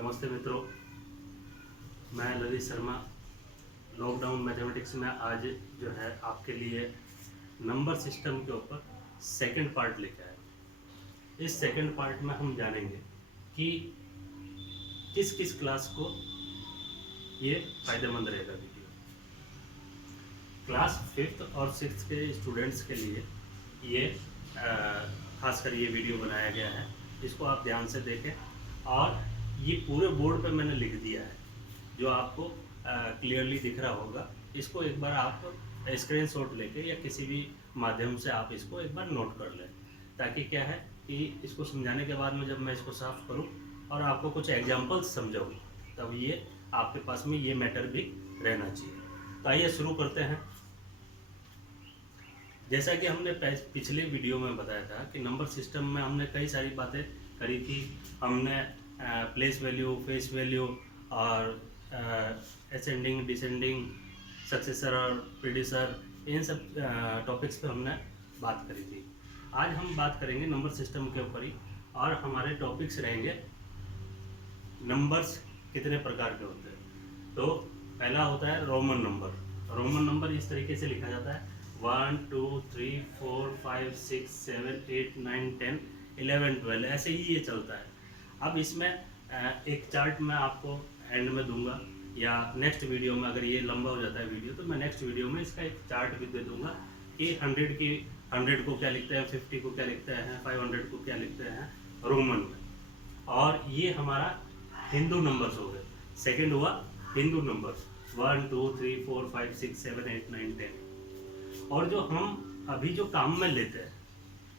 नमस्ते मित्रों, मैं ललित शर्मा। लॉकडाउन मैथमेटिक्स में आज जो है आपके लिए नंबर सिस्टम के ऊपर सेकंड पार्ट लेके आए। इस सेकंड पार्ट में हम जानेंगे कि किस किस क्लास को ये फ़ायदेमंद रहेगा वीडियो। क्लास 5th और 6th के स्टूडेंट्स के लिए ये खासकर ये वीडियो बनाया गया है। इसको आप ध्यान से देखें और ये पूरे बोर्ड पे मैंने लिख दिया है जो आपको क्लियरली दिख रहा होगा। इसको एक बार आप स्क्रीनशॉट लेके या किसी भी माध्यम से आप इसको एक बार नोट कर लें, ताकि क्या है कि इसको समझाने के बाद में जब मैं इसको साफ करूं और आपको कुछ एग्जांपल्स समझाऊं तब ये आपके पास में ये मैटर भी रहना चाहिए। तो आइए शुरू करते हैं। जैसा कि हमने पिछले वीडियो में बताया था कि नंबर सिस्टम में हमने कई सारी बातें करी थी। हमने प्लेस वैल्यू, फेस वैल्यू और असेंडिंग, डिसेंडिंग, सक्सेसर और प्रीडिसर, इन सब टॉपिक्स पे हमने बात करी थी। आज हम बात करेंगे नंबर सिस्टम के ऊपर ही, और हमारे टॉपिक्स रहेंगे नंबर्स कितने प्रकार के होते हैं। तो पहला होता है रोमन नंबर। रोमन नंबर इस तरीके से लिखा जाता है 1 2 3 4 5 6 7 8 9 10 11 12, ऐसे ही ये चलता है। अब इसमें एक चार्ट मैं आपको एंड में दूंगा, या नेक्स्ट वीडियो में, अगर ये लंबा हो जाता है वीडियो तो मैं नेक्स्ट वीडियो में इसका एक चार्ट भी दे दूंगा कि 100 को क्या लिखते हैं, 50 को क्या लिखते हैं, 500 को क्या लिखते हैं रोमन में। और ये हमारा हिंदू नंबर्स हो गए। सेकेंड हुआ हिंदू नंबर्स 1 2 3 4 5 6 7 8 9 10। और जो हम अभी जो काम में लेते हैं,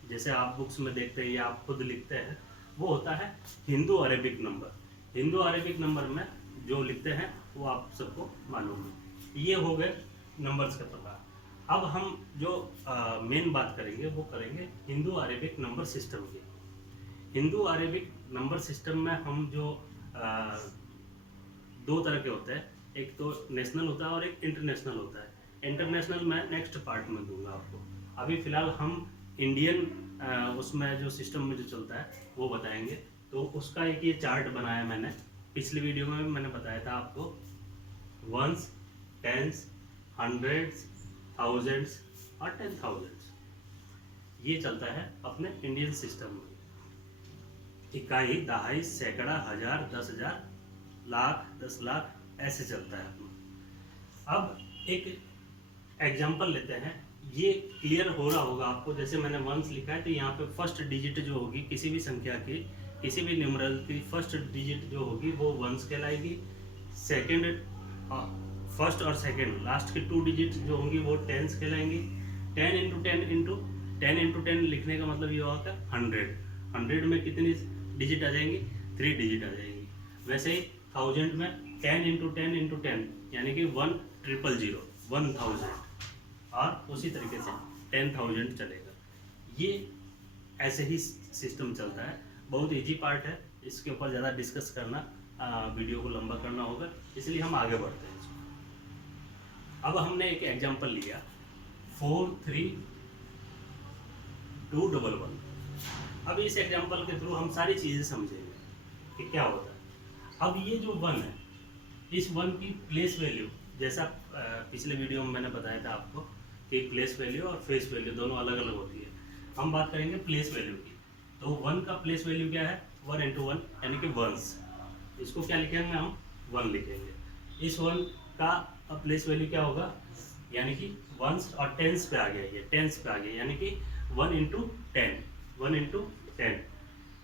जैसे आप बुक्स में देखते हैं या आप खुद लिखते हैं, वो होता है Hindu Arabic number. Hindu Arabic number में जो लिखते हैं वो आप सबको मालूम है। ये हो गए नंबर्स के प्रकार। अब हम जो मेन बात करेंगे वो करेंगे हिंदू अरेबिक नंबर सिस्टम की। हिंदू अरेबिक नंबर सिस्टम में हम जो दो तरह के होते हैं, एक तो नेशनल होता है और एक इंटरनेशनल होता है। इंटरनेशनल मैं नेक्स्ट पार्ट में दूंगा आपको। अभी फ़िलहाल हम इंडियन उसमें जो सिस्टम में जो चलता है वो बताएंगे। तो उसका एक ये चार्ट बनाया मैंने, पिछली वीडियो में मैंने बताया था आपको। वंस, टेंस, हंड्रेड्स, थाउजेंड्स और 10,000 ये चलता है अपने इंडियन सिस्टम में। इकाई, दहाई, सैकड़ा, हजार, 10,000, लाख, 10 लाख, ऐसे चलता है अपना। अब एक एग्जांपल लेते हैं, ये क्लियर हो रहा होगा आपको। जैसे मैंने वंस लिखा है तो यहाँ पे फर्स्ट डिजिट जो होगी किसी भी संख्या की, किसी भी न्यूमरल की फर्स्ट डिजिट जो होगी वो वंस कहलाएगी। सेकंड, फर्स्ट और सेकंड लास्ट की 2 डिजिट जो होंगी वो टेंस कहलाएंगी। 10 इंटू 10 लिखने का मतलब ये होगा 100। 100 में कितनी डिजिट आ जाएंगी? 3 डिजिट आ जाएंगी। वैसे ही 1000 में 10 इंटू 10 यानी कि 1000, 1000, और उसी तरीके से 10,000 चलेगा। ये ऐसे ही सिस्टम चलता है। बहुत इजी पार्ट है, इसके ऊपर ज़्यादा डिस्कस करना वीडियो को लंबा करना होगा, इसलिए हम आगे बढ़ते हैं इसको। अब हमने एक एग्जांपल लिया 432211। अब इस एग्जांपल के थ्रू हम सारी चीज़ें समझेंगे कि क्या होता है। अब ये जो 1 है, इस 1 की प्लेस वैल्यू, जैसा पिछले वीडियो में मैंने बताया था आपको कि प्लेस वैल्यू और फेस वैल्यू दोनों अलग अलग होती है। हम बात करेंगे प्लेस वैल्यू की। तो 1 का प्लेस वैल्यू क्या है? 1 इंटू 1 यानी कि वंस। इसको क्या लिखेंगे हम? 1 लिखेंगे। इस 1 का प्लेस वैल्यू क्या होगा? यानी कि वंस और टेंस पे आ गया, ये टेंस पे आ गया, यानी कि 1 इंटू 10, 1 इंटू 10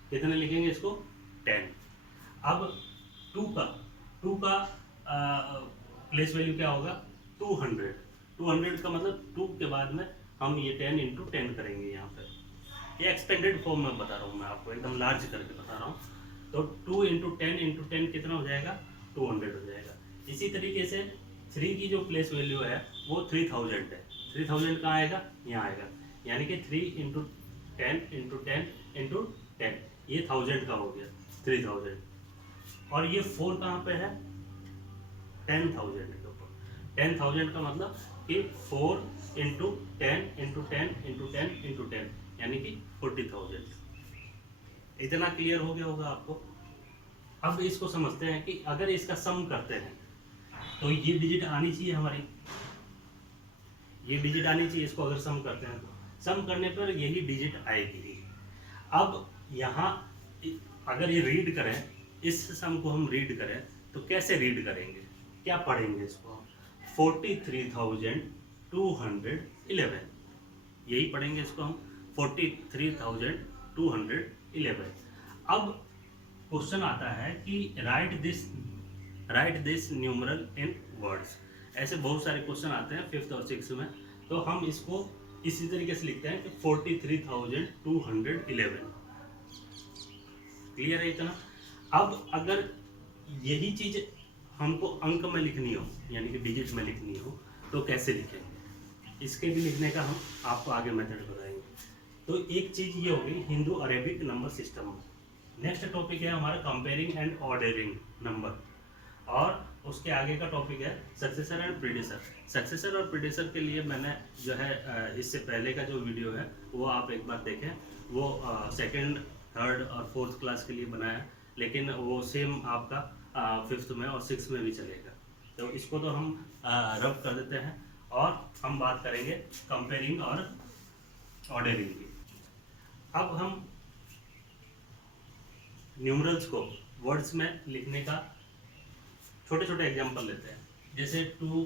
कितने लिखेंगे इसको? 10। अब 2 का प्लेस वैल्यू क्या होगा? 200। 200 का मतलब 2 के बाद में हम ये 10 इंटू 10 करेंगे। यहाँ पे ये एक्सपेंडेड फॉर्म में बता रहा हूँ मैं आपको, एकदम लार्ज करके बता रहा हूँ। तो 2 इंटू 10 कितना हो जाएगा? 200 हो जाएगा। इसी तरीके से 3 की जो प्लेस वैल्यू है वो 3000 है। 3000 कहाँ आएगा? यहाँ आएगा, यानी कि 3 इंटू 10 इंटू 10 इंटू 10, ये 1000 का हो गया 3000। और ये 4 कहाँ पे है? 10,000 के ऊपर। 10,000 का मतलब कि 4 इंटू 10 इंटू 10 इंटू 10 इंटू 10 यानी कि 40,000। इतना क्लियर हो गया होगा आपको। अब इसको समझते हैं कि अगर इसका सम करते हैं तो ये डिजिट आनी चाहिए हमारी, ये डिजिट आनी चाहिए। इसको अगर सम करते हैं तो सम करने पर यही डिजिट आएगी। अब यहाँ अगर ये रीड करें, इस सम को हम रीड करें तो कैसे रीड करेंगे, क्या पढ़ेंगे इसको हम? 43,211 यही पढ़ेंगे इसको हम, 43,211। अब क्वेश्चन आता है कि right this numeral in words. ऐसे बहुत सारे क्वेश्चन आते हैं 5th और 6th में, तो हम इसको इसी तरीके से लिखते हैं कि 43,211। क्लियर है इतना? अब अगर यही चीज हमको अंक में लिखनी हो, यानी कि डिजिट में लिखनी हो, तो कैसे लिखेंगे? इसके भी लिखने का हम आपको आगे मेथड बताएंगे। तो एक चीज ये होगी Hindu Arabic number system. Next topic है हमारा कंपेयरिंग एंड ऑर्डरिंग नंबर, और उसके आगे का टॉपिक है सक्सेसर एंड प्रीडेसर। सक्सेसर और प्रीडेसर के लिए मैंने जो है इससे पहले का जो वीडियो है वो आप एक बार देखें, वो 2nd, 3rd और 4th क्लास के लिए बनाया, लेकिन वो सेम आपका 5th में और 6th में भी चलेगा। तो इसको तो हम रब कर देते हैं और हम बात करेंगे कंपेयरिंग और ऑर्डरिंग की। अब हम न्यूमरल्स को वर्ड्स में लिखने का छोटे छोटे एग्जांपल लेते हैं, जैसे 2,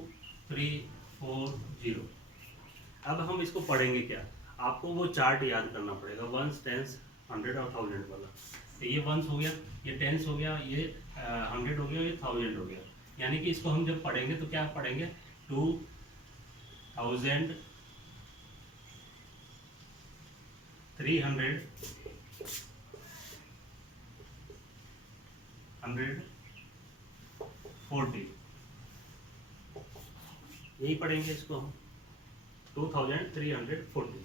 3, 4, 0। अब हम इसको पढ़ेंगे क्या? आपको वो चार्ट याद करना पड़ेगा, 1s, 10s, 100 और 1000 वाला। तो ये 1s हो गया, ये 10s हो गया, ये 100 हो गया, ये 1000 हो गया। यानी कि इसको हम जब पढ़ेंगे तो क्या पढ़ेंगे? 2000, 300, 140, यही पढ़ेंगे इसको हम, 2340।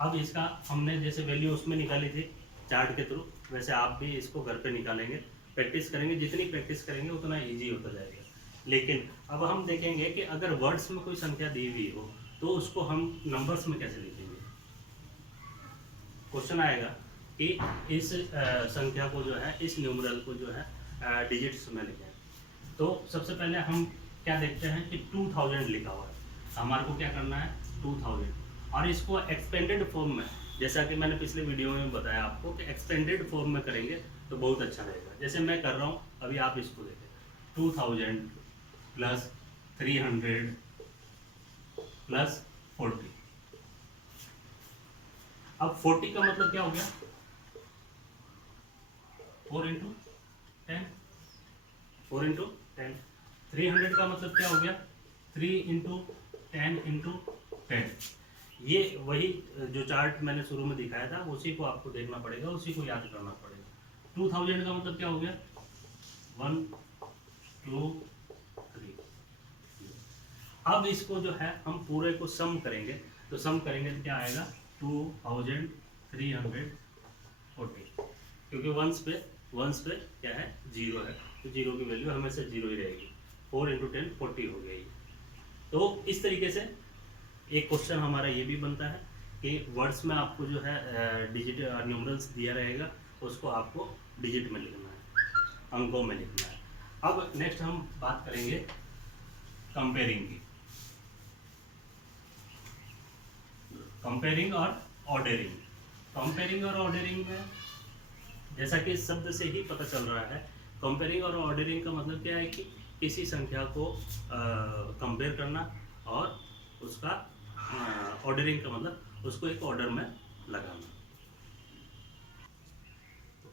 अब इसका हमने जैसे वैल्यू उसमें निकाली थी चार्ट के थ्रू, वैसे आप भी इसको घर पे निकालेंगे, प्रैक्टिस करेंगे। जितनी प्रैक्टिस करेंगे उतना इजी होता जाएगा। लेकिन अब हम देखेंगे कि अगर वर्ड्स में कोई संख्या दी हुई हो तो उसको हम नंबर्स में कैसे लिखेंगे। क्वेश्चन आएगा कि इस संख्या को जो है, इस न्यूमरल को जो है डिजिट्स में लिखें। तो सबसे पहले हम क्या देखते हैं कि 2000 लिखा हुआ है, हमारे को क्या करना है 2000, और इसको एक्सपेंडेड फॉर्म में, जैसा कि मैंने पिछले वीडियो में बताया आपको कि एक्सपेंडेड फॉर्म में करेंगे तो बहुत अच्छा रहेगा। जैसे मैं कर रहा हूँ अभी, आप इसको देखें, 2000 प्लस 300 प्लस 40। अब 40 का मतलब क्या हो गया? 4 × 10, 4 × 10। 300 का मतलब क्या हो गया? 3 × 10 × 10। ये वही जो चार्ट मैंने शुरू में दिखाया था, उसी को आपको देखना पड़ेगा, उसी को याद करना पड़ेगा। 2000 का मतलब क्या हो गया? 1, 2, 3। अब इसको जो है हम पूरे को सम करेंगे, तो सम करेंगे तो क्या आएगा? 2340, क्योंकि वंस पे क्या है? 0 है, तो 0 की वैल्यू हमेशा 0 ही रहेगी। 4 × 10 40 हो गई। तो इस तरीके से एक क्वेश्चन हमारा ये भी बनता है कि वर्ड्स में आपको जो है डिजिट न्यूमरल्स दिया रहेगा, उसको आपको डिजिट में लिखना है, अंकों में लिखना है। अब नेक्स्ट हम बात करेंगे कंपेयरिंग की, कंपेयरिंग और ऑर्डरिंग। कंपेयरिंग और ऑर्डरिंग में जैसा कि शब्द से ही पता चल रहा है, कंपेयरिंग और ऑर्डरिंग का मतलब क्या है कि किसी संख्या को कंपेयर करना, और उसका ऑर्डरिंग का मतलब उसको एक ऑर्डर में लगाना।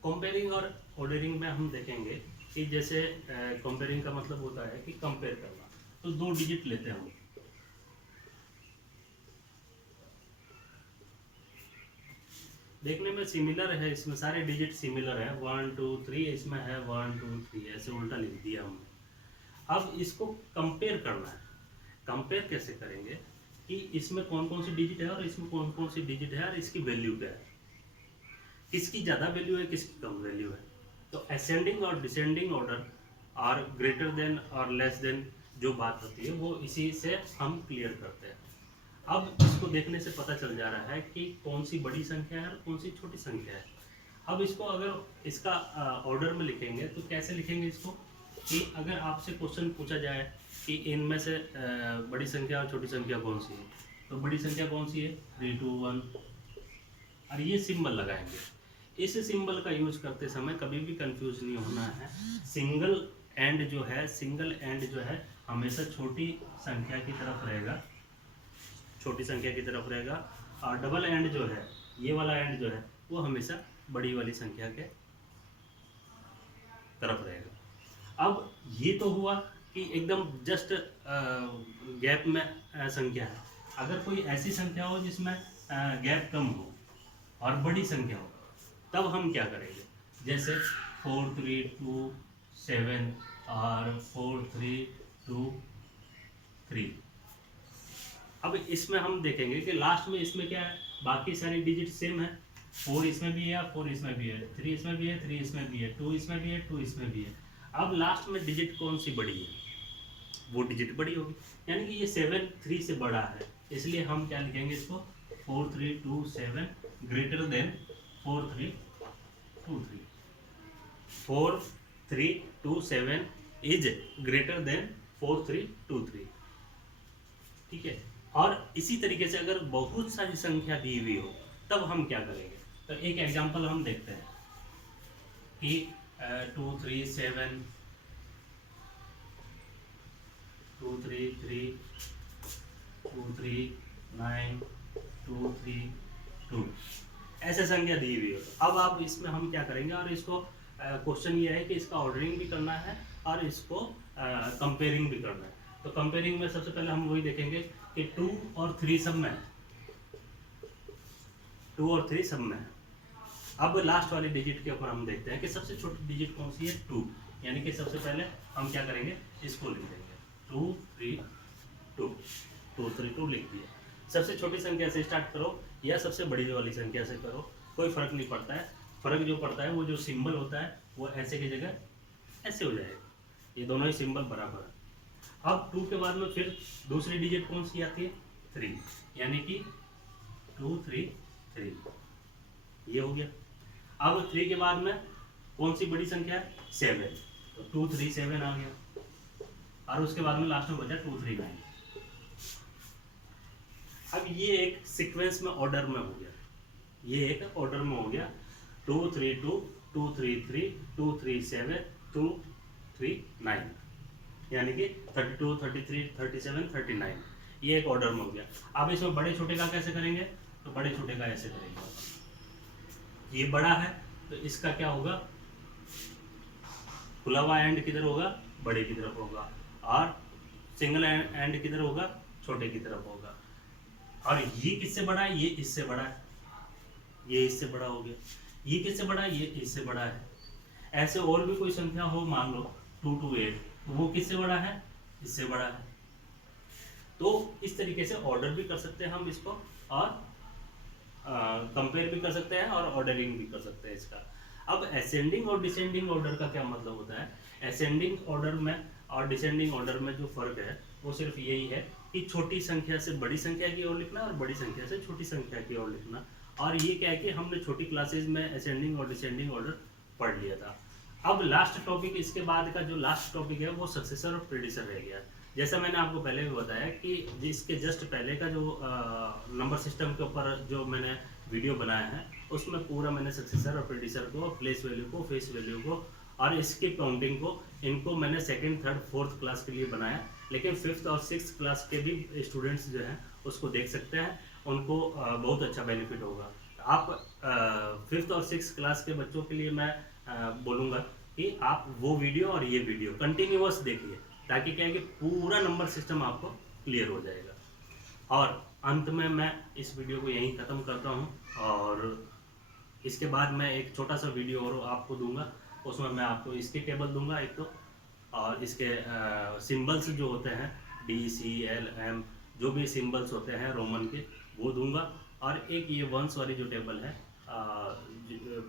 कंपेयरिंग और ऑर्डरिंग में हम देखेंगे कि जैसे कंपेयरिंग का मतलब होता है कि कंपेयर करना, तो 2 डिजिट लेते हैं हम, देखने में सिमिलर है, इसमें सारे डिजिट सिमिलर है, 1 2 3 इसमें है 1 2 3, ऐसे उल्टा लिख दिया हमने। अब इसको कंपेयर करना है। कंपेयर कैसे करेंगे कि इसमें कौन कौन सी डिजिट है और इसमें कौन कौन सी डिजिट है और इसकी वैल्यू क्या है, किसकी ज़्यादा वैल्यू है, किसकी कम वैल्यू है। तो असेंडिंग और डिसेंडिंग ऑर्डर और ग्रेटर देन और लेस देन जो बात होती है वो इसी से हम क्लियर करते हैं। अब इसको देखने से पता चल जा रहा है कि कौन सी बड़ी संख्या है और कौन सी छोटी संख्या है। अब इसको अगर इसका ऑर्डर में लिखेंगे तो कैसे लिखेंगे इसको, कि अगर आपसे क्वेश्चन पूछा जाए कि इनमें से बड़ी संख्या और छोटी संख्या कौन सी है, तो बड़ी संख्या कौन सी है 3 2 1, और ये सिंबल लगाएंगे। इस सिंबल का यूज करते समय कभी भी कंफ्यूज नहीं होना है। सिंगल एंड जो है हमेशा छोटी संख्या की तरफ रहेगा, छोटी संख्या की तरफ रहेगा, और डबल एंड जो है, ये वाला एंड जो है वो हमेशा बड़ी वाली संख्या के तरफ रहेगा। अब ये तो हुआ कि एकदम जस्ट गैप में संख्या है। अगर कोई ऐसी संख्या हो जिसमें गैप कम हो और बड़ी संख्या हो, तब हम क्या करेंगे, जैसे 4 3 2 7 और 4 3 2 3। अब इसमें हम देखेंगे कि लास्ट में इसमें क्या है, बाकी सारी डिजिट सेम है। 4 इसमें भी है, 4 इसमें भी है, 3 इसमें भी है, 3 इसमें भी है, 2 इसमें भी है, 2 इसमें भी है। अब लास्ट में डिजिट कौन सी बड़ी है, वो डिजिट बड़ी होगी, यानी कि ये 7 3 से बड़ा है, इसलिए हम क्या लिखेंगे इसको 4 3 2 7 greater than 4 3 2 3। 4 3 2 7 is greater than 4 3 2 3। ठीक है। और इसी तरीके से अगर बहुत सारी संख्या दी हुई हो तब हम क्या करेंगे, तो एक एग्जांपल हम देखते हैं कि 2 3 7 2 3 3 2 3 9 2 3 2 ऐसे संख्या दी हुई हो। अब आप इसमें हम क्या करेंगे, और इसको क्वेश्चन ये है कि इसका ऑर्डरिंग भी करना है और इसको कंपेयरिंग भी करना है। तो कंपेयरिंग में सबसे पहले हम वही देखेंगे कि 2 और 3 सब में है, 2 और 3 सब में है। अब लास्ट वाली डिजिट के ऊपर हम देखते हैं कि सबसे छोटी डिजिट कौन सी है 2, यानी कि सबसे पहले हम क्या करेंगे, इसको लिख देंगे 2 3 2 2 3 2 लिख दिया। सबसे छोटी संख्या से स्टार्ट करो या सबसे बड़ी वाली संख्या से करो, कोई फर्क नहीं पड़ता है। फर्क जो पड़ता है वो जो सिंबल होता है वो ऐसे की जगह ऐसे हो जाएगा, ये दोनों ही सिंबल बराबर है। अब 2 के बाद में फिर दूसरी डिजिट कौन सी आती है 3, यानी कि 2 3 3, ये हो गया। अब 3 के बाद में कौन सी बड़ी संख्या है 7, तो 2 3 7 आ गया, और उसके बाद में लास्ट में बचा 2 3 9। अब ये एक सीक्वेंस में ऑर्डर में हो गया, ये एक ऑर्डर में हो गया 2 3 2 2 3 3 2 3 7 2 3 9, यानी कि 32 33 37 39, ये एक ऑर्डर में हो गया। अब इसमें बड़े छोटे का कैसे करेंगे, तो बड़े छोटे का ऐसे करेंगे। ये बड़ा है तो इसका क्या होगा, खुला हुआ एंड किधर होगा, बड़े की तरफ होगा, और सिंगल एंड किधर होगा, छोटे की तरफ होगा। और ये किससे बड़ा है, ये इससे बड़ा है, ये इससे बड़ा हो गया। ये किससे बड़ा है, ये इससे बड़ा है। ऐसे और भी कोई संख्या हो, मान लो 2 2 8, वो किससे बड़ा है, इससे बड़ा है। तो इस तरीके से ऑर्डर भी कर सकते हैं हम इसको, और कंपेयर भी कर सकते हैं, और ऑर्डरिंग भी कर सकते हैं इसका। अब असेंडिंग और डिसेंडिंग ऑर्डर का क्या मतलब होता है, असेंडिंग ऑर्डर में और डिसेंडिंग ऑर्डर में जो फर्क है वो सिर्फ यही है कि छोटी संख्या से बड़ी संख्या की ओर लिखना और बड़ी संख्या से छोटी संख्या की ओर लिखना। और ये क्या है कि हमने छोटी क्लासेज में असेंडिंग और डिसेंडिंग ऑर्डर पढ़ लिया था। अब लास्ट टॉपिक, इसके बाद का जो लास्ट टॉपिक है वो सक्सेसर और प्रेडिसर रह गया। जैसा मैंने आपको पहले भी बताया कि जिसके जस्ट पहले का जो नंबर सिस्टम के ऊपर जो मैंने वीडियो बनाया है उसमें पूरा मैंने सक्सेसर और प्रेडिसर को, प्लेस वैल्यू को, फेस वैल्यू को और इसकी काउंटिंग को, इनको मैंने सेकंड थर्ड फोर्थ क्लास के लिए बनाया। लेकिन फिफ्थ और सिक्स क्लास के भी स्टूडेंट्स जो हैं उसको देख सकते हैं, उनको बहुत अच्छा बेनिफिट होगा। आप फिफ्थ और सिक्स क्लास के बच्चों के लिए मैं बोलूँगा कि आप वो वीडियो और ये वीडियो कंटिन्यूअस देखिए, ताकि क्या है कि पूरा नंबर सिस्टम आपको क्लियर हो जाएगा। और अंत में मैं इस वीडियो को यहीं ख़त्म करता हूँ, और इसके बाद मैं एक छोटा सा वीडियो और आपको दूंगा, उसमें मैं आपको इसकी टेबल दूंगा एक तो, और इसके सिंबल्स जो होते हैं DCLM जो भी सिंबल्स होते हैं रोमन के वो दूंगा, और एक ये वंस वाली जो टेबल है,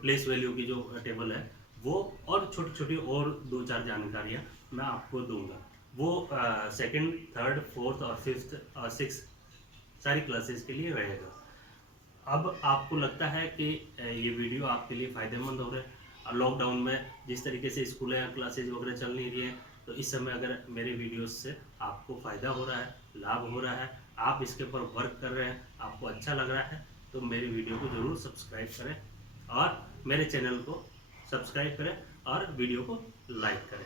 प्लेस वैल्यू की जो टेबल है वो, और छोटी छोटी और 2-4 जानकारियाँ मैं आपको दूंगा। वो सेकंड थर्ड फोर्थ और फिफ्थ और सिक्स सारी क्लासेस के लिए रहेगा। अब आपको लगता है कि ये वीडियो आपके लिए फ़ायदेमंद हो रहे हैं, और लॉकडाउन में जिस तरीके से स्कूलें या क्लासेज वगैरह चल नहीं रही हैं, तो इस समय अगर मेरे वीडियोस से आपको फ़ायदा हो रहा है, लाभ हो रहा है, आप इसके ऊपर वर्क कर रहे हैं, आपको अच्छा लग रहा है, तो मेरे वीडियो को ज़रूर सब्सक्राइब करें और मेरे चैनल को सब्सक्राइब करें और वीडियो को लाइक करें।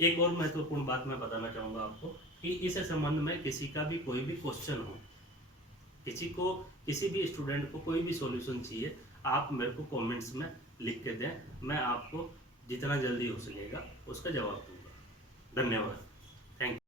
एक और महत्वपूर्ण बात मैं बताना चाहूँगा आपको कि इस संबंध में किसी का भी कोई भी क्वेश्चन हो, किसी भी स्टूडेंट को कोई भी सॉल्यूशन चाहिए, आप मेरे को कमेंट्स में लिख के दें, मैं आपको जितना जल्दी हो सकेगा उसका जवाब दूंगा। धन्यवाद। Thank you.